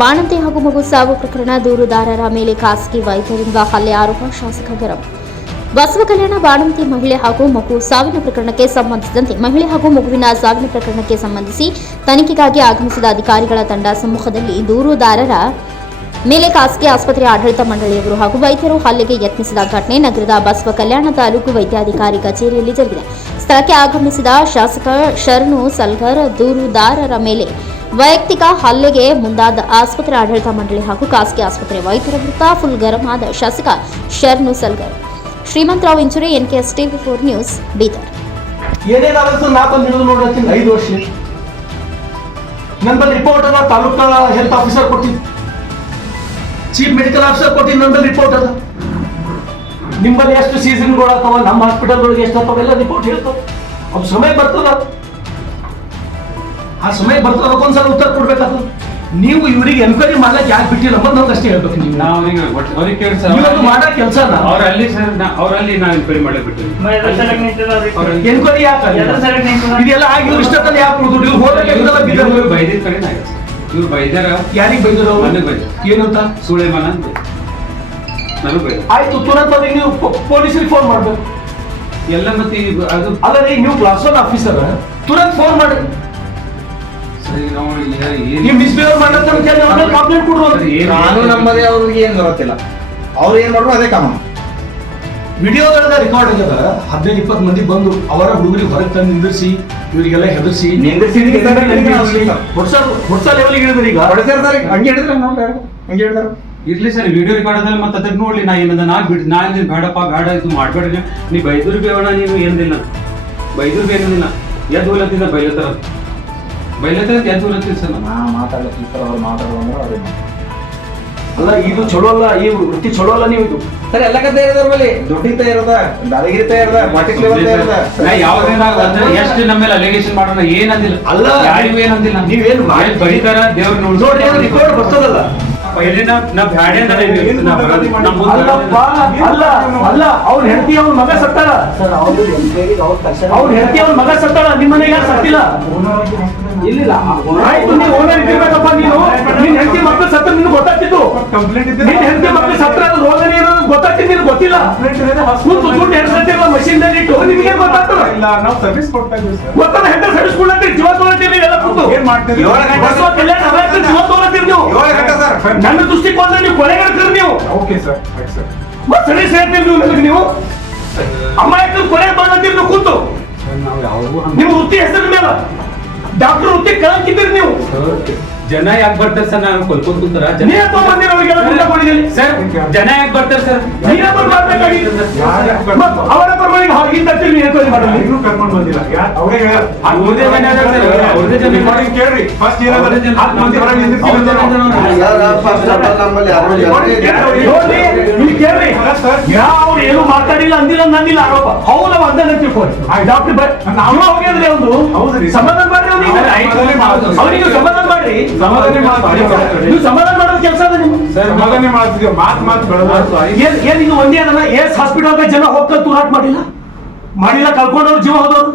ಬಾಣಂತಿ ಹಾಗೂ ಮಗು ಸಾವು ಪ್ರಕರಣ ದೂರುದಾರರ ಮೇಲೆ ಖಾಸಗಿ ವೈದ್ಯರಿಂದ ಹಲ್ಲೆ ಆರೋಪ, ಶಾಸಕ ಗರಂ. ಬಸವ ಕಲ್ಯಾಣ ಬಾಣಂತಿ ಮಹಿಳೆ ಹಾಗೂ ಮಗು ಸಾವಿನ ಪ್ರಕರಣಕ್ಕೆ ಸಂಬಂಧಿಸಿದಂತೆ, ಮಹಿಳೆ ಹಾಗೂ ಮಗುವಿನ ಸಾವಿನ ಪ್ರಕರಣಕ್ಕೆ ಸಂಬಂಧಿಸಿ ತನಿಖೆಗಾಗಿ ಆಗಮಿಸಿದ ಅಧಿಕಾರಿಗಳ ತಂಡ ಸಮ್ಮುಖದಲ್ಲಿ ದೂರುದಾರರ ಮೇಲೆ ಖಾಸಗಿ ಆಸ್ಪತ್ರೆ ಆಡಳಿತ ಮಂಡಳಿಯವರು ಹಾಗೂ ವೈದ್ಯರು ಹಲ್ಲೆಗೆ ಯತ್ನಿಸಿದ ಘಟನೆ ನಗರದ ಬಸವ ಕಲ್ಯಾಣ ತಾಲೂಕು ವೈದ್ಯಾಧಿಕಾರಿ ಕಚೇರಿಯಲ್ಲಿ ಜರುಗಿದೆ. ಸ್ಥಳಕ್ಕೆ ಆಗಮಿಸಿದ ಶಾಸಕ ಶರಣು ಸಲ್ಗರ್ ದೂರುದಾರರ ಮೇಲೆ ವೈಯಕ್ತಿಕ ಹಲ್ಲೆಗೆ ಮುಂದಾದ ಆಸ್ಪತ್ರೆ ಆಡಳಿತ ಮಂಡಳಿ ಹಾಗೂ ಖಾಸಗಿ ಆಸ್ಪತ್ರೆ ವೈದ್ಯರ ವಿರುದ್ಧ ಫುಲ್ ಗರಂ ಆದ ಶಾಸಕ Sharanu Salgar. Shrimantrao ಇಂಚುರಿ S TV four news, Bidar. ನನ್ನ ರಿಪೋರ್ಟ್ ತಾಲೂಕಾ ಹೆಲ್ತ್ ಆಫೀಸರ್ ಕೊಟ್ಟಿದ್ದು ಚೀಫ್ ಮೆಡಿಕಲ್ ಆಫೀಸರ್ ಕೊಟ್ಟಿದ್ದು ನಮ್ಮಲ್ಲಿ ರಿಪೋರ್ಟ್ ಅದ ನಿಮ್ಮಲ್ಲಿ ಎಷ್ಟು ಸೀಸನ್ಗಳು ಆಗ್ತಾವ ನಮ್ಮ ಹಾಸ್ಪಿಟಲ್ಗಳಿಗೆ ಎಷ್ಟು ಆಗ್ತಾವ ಎಲ್ಲ ರಿಪೋರ್ಟ್ ಹೇಳ್ತಾವ ಅವ್ ಸಮಯ ಬರ್ತದ ಆ ಸಮಯ ಬರ್ತದ ಅದಕ್ಕೊಂದ್ಸಲ ಉತ್ತರ ಕೊಡ್ಬೇಕಾಗ್ತದ ನೀವು ಇವರಿಗೆ ಎನ್ಕ್ವೈರಿ ಮಾಡಕ್ ಯಾಕೆ ಬಿಟ್ಟಿಲ್ಲ ಮತ್ತೆ ನಮ್ಗೆ ಅಷ್ಟೇ ಹೇಳ್ಬೇಕು ನೀವು ನಾವು ಅವ್ರಿಗೆ ಒಟ್ಟು ಅವ್ರಿಗೆ ಕೇಳಿ ಸರ್ ನೀವು ಅದು ಮಾಡೋ ಕೆಲಸ ಅವ್ರ ಅಲ್ಲಿ ಸರ್ ಅವ್ರ ಅಲ್ಲಿ ನಾವು ಎನ್ಕ್ವೈರಿ ಮಾಡಕ್ ಬಿಟ್ಟಿವಿ ಎನ್ಕ್ವೈರಿ ಯಾಕೆ ಇದೆಲ್ಲ ಆಗಿ ಇಷ್ಟೊತ್ತಲ್ಲಿ ಯಾಕೆ ಉಳಿದ್ರು ಇವ್ರು ಹೋದಾಗ ಇದೆಲ್ಲ ಬಿದ್ದಲ್ಲ. ಇವ್ರು ಬೈದಿದ್ ಕಡೆ ಇವ್ರು ಬೈದಾರ? ಯಾರಿಗೆ ಬೈದ್ರು ಅವ್ರು? ನನಗೆ ಬೈದ್ರು. ಏನಂತ? ಸುಳೇಮನ ಅಂತ ನನಗೆ ಬೈದ ಆಯ್ತು ತುರಂತ ನೀವು ಪೊಲೀಸರಿಗೆ ಫೋನ್ ಮಾಡ್ಬೇಕು. ಎಲ್ಲ ಮತ್ತೆ ಅದು ಅಲ್ಲ ರೀ ನೀವು ಕ್ಲಾಸ್ ಒನ್ ಆಫೀಸರ್ ತುರಂತ ಫೋನ್ ಮಾಡಿ. ಸರಿ ನಾವು ನೀವು ಏನ್ ಮಿಸ್ಬಿಹೇವ್ ಮಾಡಂತ ಕಂಪ್ಲೇಂಟ್ ಕೊಡು ಅಂತ. ಸರಿ, ಏನ್ ಕಾನೂನು ನಮ್ಮದೇ ಅವ್ರಿಗೆ ಏನ್ ಗೊತ್ತಿಲ್ಲ. ಅವ್ರು ಏನ್ ಮಾಡ್ರು ಅದೇ ಕಾನೂನು ವಿಡಿಯೋಗಳನ್ನ ರೆಕಾರ್ಡ್ ಆಗ್ಯದ ಹದಿನೈದು ಇಪ್ಪತ್ತು ಮಂದಿ ಬಂದು ಅವರ ಹುಡುಗರಿಗೆ ಹೊರಗೆ ತಂದು ನಿಂದಿರಿಸಿ ಇವರಿಗೆಲ್ಲ ಹೆದರ್ಸಿ ನಿಂದಿರ್ಸಿ. ಹೊಡ್ಸ ಹೊಡ್ಸ ಈಗ. ಹೊಡೆದಿರ್ತಾರೆ ಹಂಗೆ ಹಿಡಿದ್ರೆ ನಾವು ಬೇಡ. ಹಂಗೆ ಹಿಡಿದಾರೆ ಇರ್ಲಿ ಸರ್ ವಿಡಿಯೋ ರೆಕಾರ್ಡ್ ಅದ್ರಲ್ಲಿ ಮತ್ತೆ ಅದ್ರ ನೋಡ್ಲಿ. ನಾ ಏನದ ನಾ ಬಿಡ್ ನಾ ಏನಿಲ್ಲ ಬೇಡಪ್ಪ ಬೇಡ ಇದು ಮಾಡ್ಬೇಡ ನೀ ಬೈದೂರು ಬಿ ಅವಣ ನೀವು ಏನಿಲ್ಲ ಬೈದ್ರು ಏನಿಲ್ಲ. ಎದ್ದು ಹೋಲತ್ತಿಂದ ಬೈಲತ್ತಾರ ಬೈಲತ್ತಾರ ಎದ್ದು ಹೋಲತ್ತೀನಿ ಸರ್. ನಾ ಥರ ಅವ್ರು ಮಾತಾಡೋ ಅಂದ್ರೆ ಅವ್ರಿಗೆ ಅಲ್ಲ ಇದು ಚಲೋ ಅಲ್ಲ ಈ ವೃತ್ತಿ ಚಲೋ ಅಲ್ಲ ನೀವು ಇದು ಸರಿ ಎಲ್ಲ ಕತೆ ಇರೋದ್ರ ಬಲ್ಲಿ ದುಡ್ಡಿತ ಇರದ ದಾದಗಿರಿತ ಇರದ ಪಾಟಿಕ್ ಲೆವೆಲ್ ಇರದ ಎಷ್ಟು ನಮ್ಮ ಮೇಲೆ ಅಲಿಗೇಷನ್ ಮಾಡೋಣ ಏನಂದಿಲ್ಲ. ಅಲ್ಲ. ಯಾರಿಗೂ ಏನಂದಿಲ್ಲ. ನೀವೇನು ಮಾಡಿ- ಬರೀತಾರ ದೇವ್ರ ನೋಡಿ ಅದು ರೆಕಾರ್ಡ್ ಬರ್ತದಲ್ಲ. ಪೈಲಿನ ನಾ ಬ್ಯಾಡೆ ಅಂತ ಅಲ್ಲಪ್ಪ ಅಲ್ಲ ಅಲ್ಲ ಅವ್ರ ಹೆಂಡತಿ ಅವ್ರ ಮಗ ಸತ್ತಾಳ. ಅವ್ರ ಹೆಂಡತಿ ಅವ್ರ ಮಗ ಸತ್ತಾಳ ನಿಮ್ಮನೆ ಯಾರು ಸತ್ತಿಲ್ಲ? ಇಲ್ಲ ಆಯ್ತು ನೀವು ಓನರ್ ಹೆಂಡತಿ ನಿನ್ ಸತ್ತ ನಿನ್ಗೆ ಗೊತ್ತಾಗ್ತಿತ್ತು ನಿನ್ ಹೆಂಡತಿ ಮಕ್ಕಳು ಸತ್ರ ಅದು ಗೊತ್ತಾಗ್ತಿತ್ತು ನಿನ್ ಗೊತ್ತಿಲ್ಲ. ಕೂತು ದುಡ್ಡು ಹೆಣ್ಸತ್ತಿಲ್ಲ ಮಷೀನ್ ದಲ್ಲಿ ಇಟ್ಟು ನಿಮಗೆ ಗೊತ್ತಾಗ್ತದ? ಇಲ್ಲ ನಾವು ಸರ್ವಿಸ್ ಕೊಡ್ತಾ ಸರ್ ಗೊತ್ತಾಗ ಹೆಂಡ ಸಡಿಸ್ಕೊಳ್ಳಂತೀರಿ ಜೀವ ತೊಗೊಳ್ತೀರಿ ಎಲ್ಲ ಕೂತು. ಏನ್ ಮಾಡ್ತೀರಿ ಜೀವ ತೊಗೊಳ್ತೀರಿ ನೀವು. ಏಳು ಗಂಟೆ ಸರ್. ನನ್ನ ದೃಷ್ಟಿಕೋನ ನೀವು ಕೊಲೆಗಾಡ್ತೀರಿ ನೀವು. ಓಕೆ ಸರ್ ಸರ್ ಮತ್ತೆ ಸರಿ ಹೇಳ್ತೀರಿ ನೀವು ನನಗೆ ನೀವು. ಅಮ್ಮಾಯಕರು ಕೊಲೆ ಮಾಡ್ತೀರಿ ನೀವು ಕೂತು. ನಾವು ವೃತ್ತಿ ಹೆಸರಿನ ಮೇಲೆ ಡಾಕ್ಟರ್ ವೃತ್ತಿ ಕಳಂಕಿದ್ದೀರಿ ನೀವು. ಜನ ಯಾಕೆ ಬರ್ತಾರೆ ಸರ್? ನಾನು ಕೊಲ್ಕೊಂಡ್ ಕುಂತಾರ ಜನ ಸರ್ ಜನ ಯಾಕೆ ಬರ್ತಾರೆ ಸರ್? ಅವರ ಪರವಾಗಿ ಹಾಗೆ ಮಾಡಲಿ ಇನ್ನೂ ಕರ್ಕೊಂಡು ಬಂದಿಲ್ಲ. ಅವರೇ ಅವ್ರದೇ ಅವ್ರದೇ ಜನ ಕೇಳ್ರಿ. ಫಸ್ಟ್ ಮಂದಿ ಹೊರಗೆ ಕೇಳ್ರಿ ಯಾವ ಏನು ಮಾತಾಡಿಲ್ಲ ಅಂದಿಲ್ಲ ನಂದಿಲ್ಲ ಆರೋಪ. ಹೌದವ ಅಂತ ತಿಳ್ಕೊಳ್ಳಿ ಡಾಕ್ಟರ್ ನಾವು ಹೋಗಿದ್ರೆ ಒಂದು. ಸಮಾಧಾನ ಮಾಡ್ರಿ ಅವ್ನಿಗೆ. ಸಮಾಧಾನ ಮಾಡ್ರಿ ಸಮಾಧಾನ ಮಾಡ್ತೀವಿ. ನೀವು ಸಮಾಧಾನ ಮಾಡೋದು ಕೆಲಸ ಅದ ನಿಮ್ಗೆ? ಸರ್ ಮೊದಲನೇ ಮಾಡ್ತಿದ್ವಿ ಮಾತು ಮಾತು ಬೆಳೆದ ಏನ್ ಏನ್ ಇದು ಒಂದೇ ಏಸ್ ಹಾಸ್ಪಿಟಲ್ಗೆ ಜನ ಹೋಗ್ತಾ ತೂರಾಟ ಮಾಡಿಲ್ಲ? ಮಾಡಿಲ್ಲ ಕಳ್ಕೊಂಡವ್ರು ಜೀವ ಹೋದವ್ರು.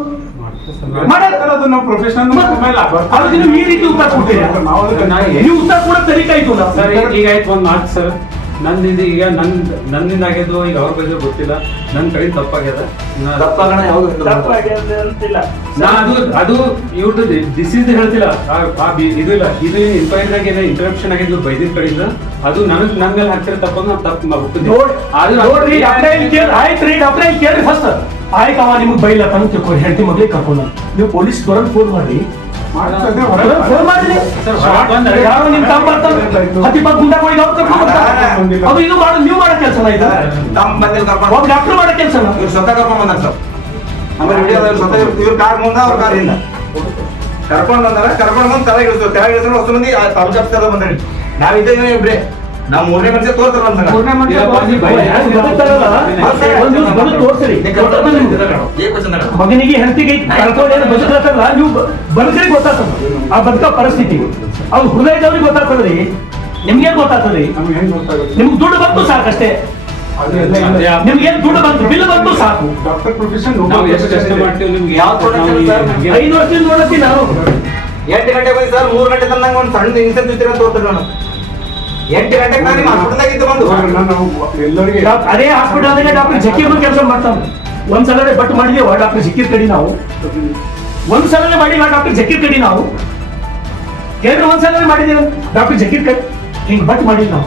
ಅದು ನಾವು ಪ್ರೊಫೆಷನಲ್ ಅದಕ್ಕೆ ನೀವು ಈ ರೀತಿ ಉತ್ತರ ಕೊಡ್ತೀರಿ? ನಾವು ಉತ್ತರ ಕೊಡೋ ತರೀಕಾ ಇತ್ತು ಸರ್ ಈಗ- ಈಗ ಆಯ್ತು ಒಂದ್ ಮಾತು ಸರ್. ನಂದಿಂದ ಈಗ ನನ್ ನನ್ನಿಂದ ಆಗಿದ್ದು ಈಗ ಅವ್ರ ಬಗ್ಗೆ ಗೊತ್ತಿಲ್ಲ. ನನ್ ಕಡೆ ತಪ್ಪಾಗ್ಯದ. ನಾ- ನಾ ಅದು ಅದು ಇವ್ರದ್ದು ಡಿಸೀಸ್ ಹೇಳ್ತಿಲ್ಲ. ಆ- ಇದು ಇಲ್ಲ. ಇದು ಇನ್ಕ್ವೈರಿದಾಗ ಏನೋ ಇಂಟರಪ್ಷನ್ ಆಗಿದ್ದು ಬೈದಿನ ಕಡೆಯಿಂದ ಅದು ನನಗ್ ನನ್ ಮೇಲೆ ಹಾಕ್ತಿರ ತಪ್ಪ ನಾನು ತಪ್ಪು ಆದ್ರೂ ನೋಡ್ರಿ ಡಾಕ್ಟ್ರೇ ಕೇಳ್ರಿ ಫಸ್ಟ್ ಆಯ್ತು ಅವ ನಿಮ್ಗೆ ಬೈಲ ತಂದು ತಿಳ್ಕೊಂಡು ಹೆಂಡತಿ ಮಗಳಿಗೆ ಕರ್ಕೊಂಡು ನೀವು ಪೊಲೀಸ್ ಬರೋದು ಫೋನ್ ಮಾಡಿ ಅದು ಇದು ಮಾಡೋ ನೀವು ಮಾಡೋ ಕೆಲಸ ತಮ್ಮ ಬಂದಿಲ್ಲ ಕೆಲಸ ಆಮೇಲೆ ಅವ್ರ ಕರ್ಕೊಂಡ್ ಬಂದಾರ. ತಲೆಗೆ ಇಳಿಸ್ತಾರೆ ತಲೆಗೆ ಇಳಿಸಿದ್ರೆ ಹೊಸ ಮಂದಿ ತಾಲೂಕು ಬಂದ್ರಿ ನಾವಿದ್ದೇವೆ ಇಬ್ರೆ ನಾವ್ ಮೂರನೇ ಮನುಷ್ಯ ತೋರ್ತಾರ ಅಂತ ಇಲ್ಲಪ್ಪ, ನೀ ಬೈ- ಒಂದು ದಿವಸ ಬಂದು ತೋರ್ಸ್ರಿ ಮಗನಿಗೆ ಹೆಂಡತಿಗೆ ಕರ್ಕೊಂಡು ಏನು ಬದುಕಲ್ಲ ನೀವು ಬದುಕರಿಗೆ ಗೊತ್ತಾಗ್ತದ. ಆ ಬದುಕ ಪರಿಸ್ಥಿತಿ. ಅವ್ರು ಹೃದಯದವ್ರಿಗೆ ಗೊತ್ತಾಗ್ತದ್ರಿ ನಿಮ್ಗೇನ್ ಗೊತ್ತಾಗ್ತದ್ರಿ ನಮ್ಗೆ ನಿಮ್ಗೆ ದುಡ್ಡು ಬಂತು ಸಾಕಷ್ಟೇ. ನಿಮ್ಗೆ ಏನ್ ದುಡ್ಡು ಬಂತು? ಬಿಲ್ ಬಂತು ಸಾಕು. ಡಾಕ್ಟರ್ ಪ್ರೊಫೆಷನ್ ನಿಮ್ಗೆ? ಯಾವ ಐದು ವರ್ಷದಿಂದ ನೋಡತ್ತೀನಿ ನಾನು ಎಂಟು ಗಂಟೆ ಬಂದು ಸರ್ ಮೂರ್ ಗಂಟೆ ತಂದಂಗ ಒಂದು ಸಣ್ಣ ಇನ್ಸೆಂಟ್ ಇದ್ದೀರ ಅಂತ ತೋರ್ತಾರೆ ನಾನು ಎಂಟು ಗಂಟೆಗೆ ನಾನು ಹಾಸ್ಪಿಟಲ್ದಾಗ ಇದ್ದು ಬಂದು. ಎಲ್ಲರಿಗೆ ಅದೇ ಹಾಸ್ಪಿಟಲ್ ಡಾಕ್ಟರ್ ಜಕೀರ್ ಕೆಲಸ ಮಾಡ್ತಾನೆ ಒಂದ್ಸಲನೇ ಬಟ್ ಮಾಡಿದೇವ ಡಾಕ್ಟರ್ ಜಕೀರ್ ಕಡಿ ನಾವು. ಒಂದ್ಸಲನೇ ಮಾಡಿಲ್ಲ ಡಾಕ್ಟರ್ ಜಕೀರ್ ಕಡಿ ನಾವು. ಕೇಂದ್ರ ಒಂದ್ಸಲನೇ ಮಾಡಿದ್ದೀವಿ ಡಾಕ್ಟರ್ ಜಕೀರ್ ಕಡಿ ಹಿಂಗ್ ಬಟ್ ಮಾಡಿಲ್ಲ ನಾವು.